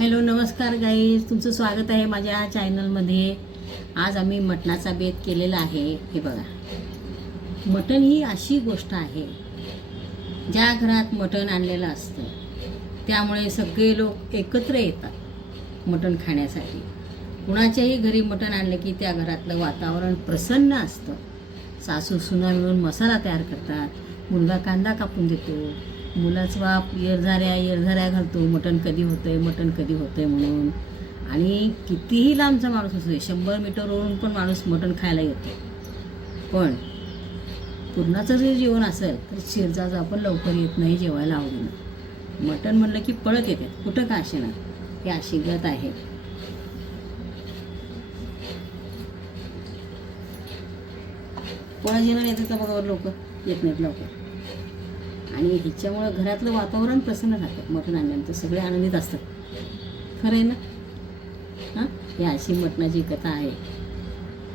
Hello नमस्कार guys तुमचं स्वागत आहे माझ्या चॅनलमध्ये आज आम्ही मटणाचा बेत केलेला आहे. हे बघा. मटण ही अशी गोष्ट आहे ज्या घरात मटण आणलेलं असतं त्यामुळे सगळे लोक एकत्र येतात मटण खाण्यासाठी. कुणाच्याही घरी मटण आणलं की त्या घरातलं वातावरण प्रसन्न असतं. सासू सुना मिळून मसाला तयार करतात मुलगा कांदा कापून देतो मुलाचा बाप येरझाऱ्या येरझाऱ्या घालतो. मटण कधी होतंय मटण कधी होतंय म्हणून. आणि कितीही लांबचा माणूस असू दे शंभर मीटरवरून पण माणूस मटण खायला येतो पण पूर्णाचं जर जेवण असेल तर शिरजाचं आपण लवकर येत नाही जेवायला आवडीनं. मटण म्हणलं की पळत येतात कुठं का असे ना हे अशी आहे. पळत जेवण येतं का बघावर लोक येत नाहीत लवकर. आणि ह्याच्यामुळं घरातलं वातावरण प्रसन्न राहतं मटण आणल्यानंतर सगळे आनंदित असतात. खरं आहे ना? हां? ही अशी मटणाची कथा आहे.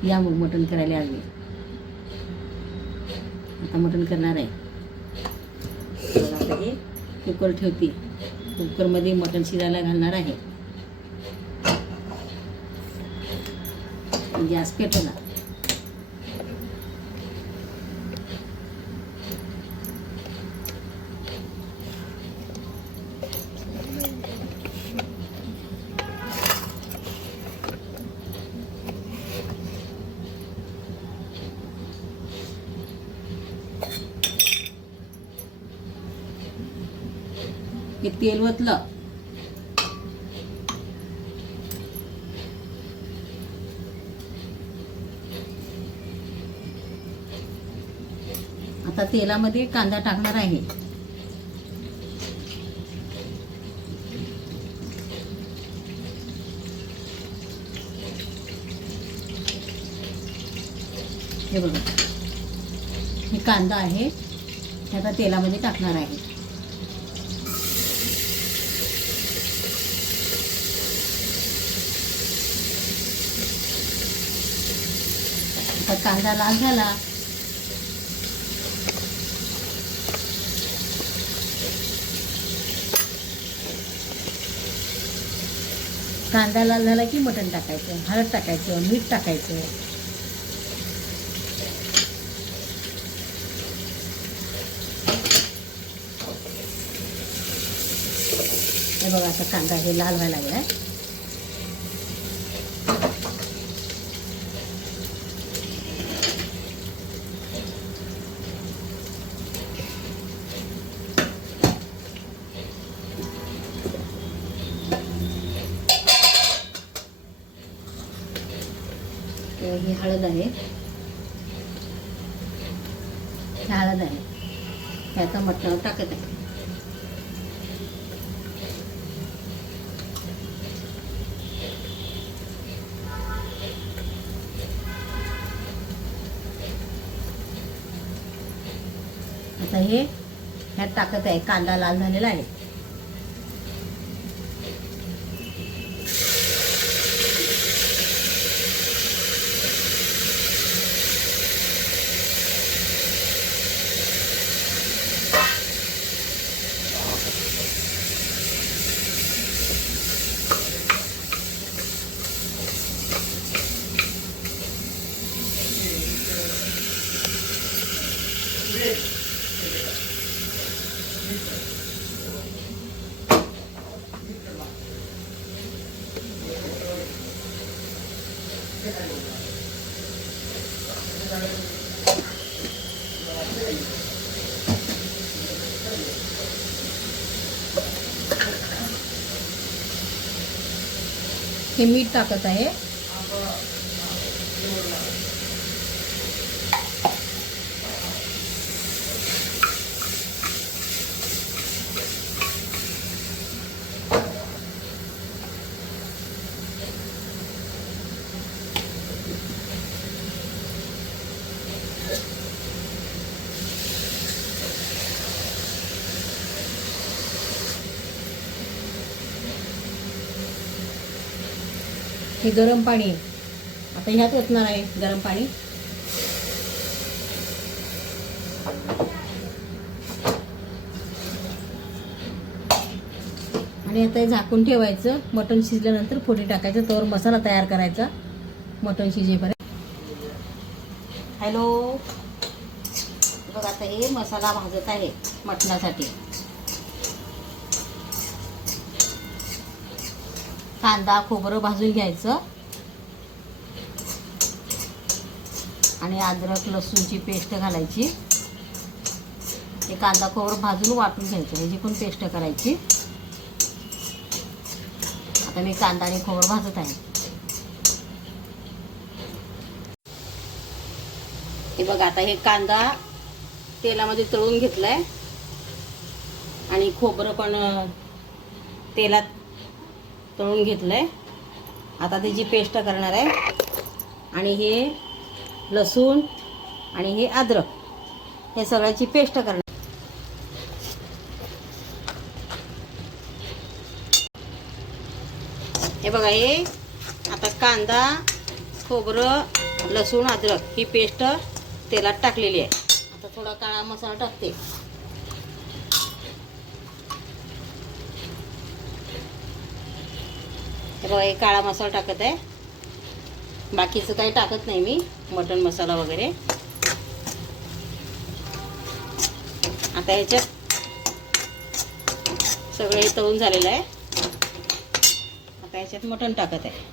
या मग मटण करायला आले आता मटण करणार आहे. आता हे कुकर ठेवते. कुकरमध्ये मटण शिजायला घालणार आहे. गॅस पेटवला. हे तेल ओतलं. आता तेलामध्ये कांदा टाकणार आहे. हे बघा. हे कांदा आहे. हे आता तेलामध्ये टाकणार आहे. आता कांदा लाल झाला कांदा लाल झाला की मटण टाकायचं हळद टाकायचं मीठ टाकायचं. हे बघा आता कांदा हे लाल व्हायला लागलाय. ही हळद आहे. ही हळद आहे. हे आता मटणावर टाकत आहे. आता हे ह्यात टाकत आहे. कांदा लाल झालेला आहे. हे मीठ टाकत आहे हे गरम पाणी आता ह्यात ओतणार आहे गरम पाणी. आणि आता हे झाकून ठेवायचं. मटण शिजल्यानंतर फोडी टाकायचं. त्यावर मसाला तयार करायचा. मटण शिजेपर्यंत. हॅलो. बघ आता हे मसाला भाजत आहे मटणासाठी. कांदा खोबरं भाजून घ्यायचं. आणि अद्रक लसूणची पेस्ट घालायची. हे कांदा खोबरं भाजून वाटून घ्यायचं. ह्याची पण पेस्ट करायची. आता मी कांदा आणि खोबरं भाजत आहे. हे बघा आता हे कांदा तेलामध्ये तळून घेतलाय. आणि खोबरं पण तेलात तळून घेतलंय. आता त्याची पेस्ट करणार आहे. आणि हे लसूण आणि हे अद्रक. हे सगळ्याची पेस्ट करणार. हे बघा हे आता कांदा खोबरं लसूण अद्रक ही पेस्ट तेलात टाकलेली आहे. आता थोडा काळा मसाला टाकते. बघा हे काळा मसाला टाकत आहे. बाकीचं काही टाकत नाही मी मटन मसाला वगैरे. आता ह्याच्यात सगळं हे तळून झालेलं आहे. आता ह्याच्यात मटण टाकत आहे.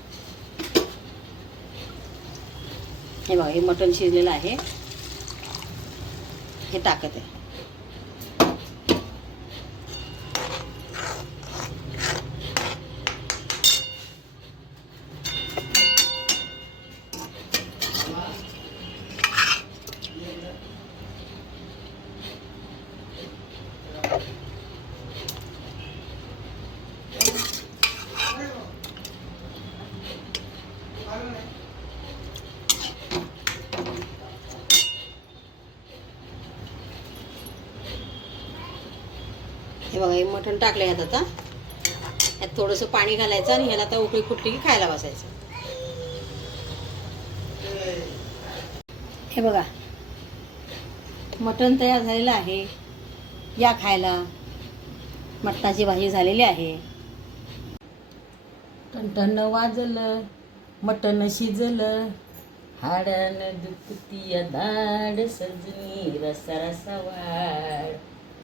हे बघा हे मटण शिजलेलं आहे. हे टाकत आहे. बघा हे मटण टाकलं यात आता. यात थोडंसं पाणी घालायचं आणि ह्याला आता उकळी फुटली की खायला बसायचं. हे बघा मटण तयार झालेलं आहे. या खायला मटणाची भाजी झालेली आहे. टणटण वाजलं मटण शिजलं. हाडन दुखतीय दाड सजनी रसा रसा वाढ.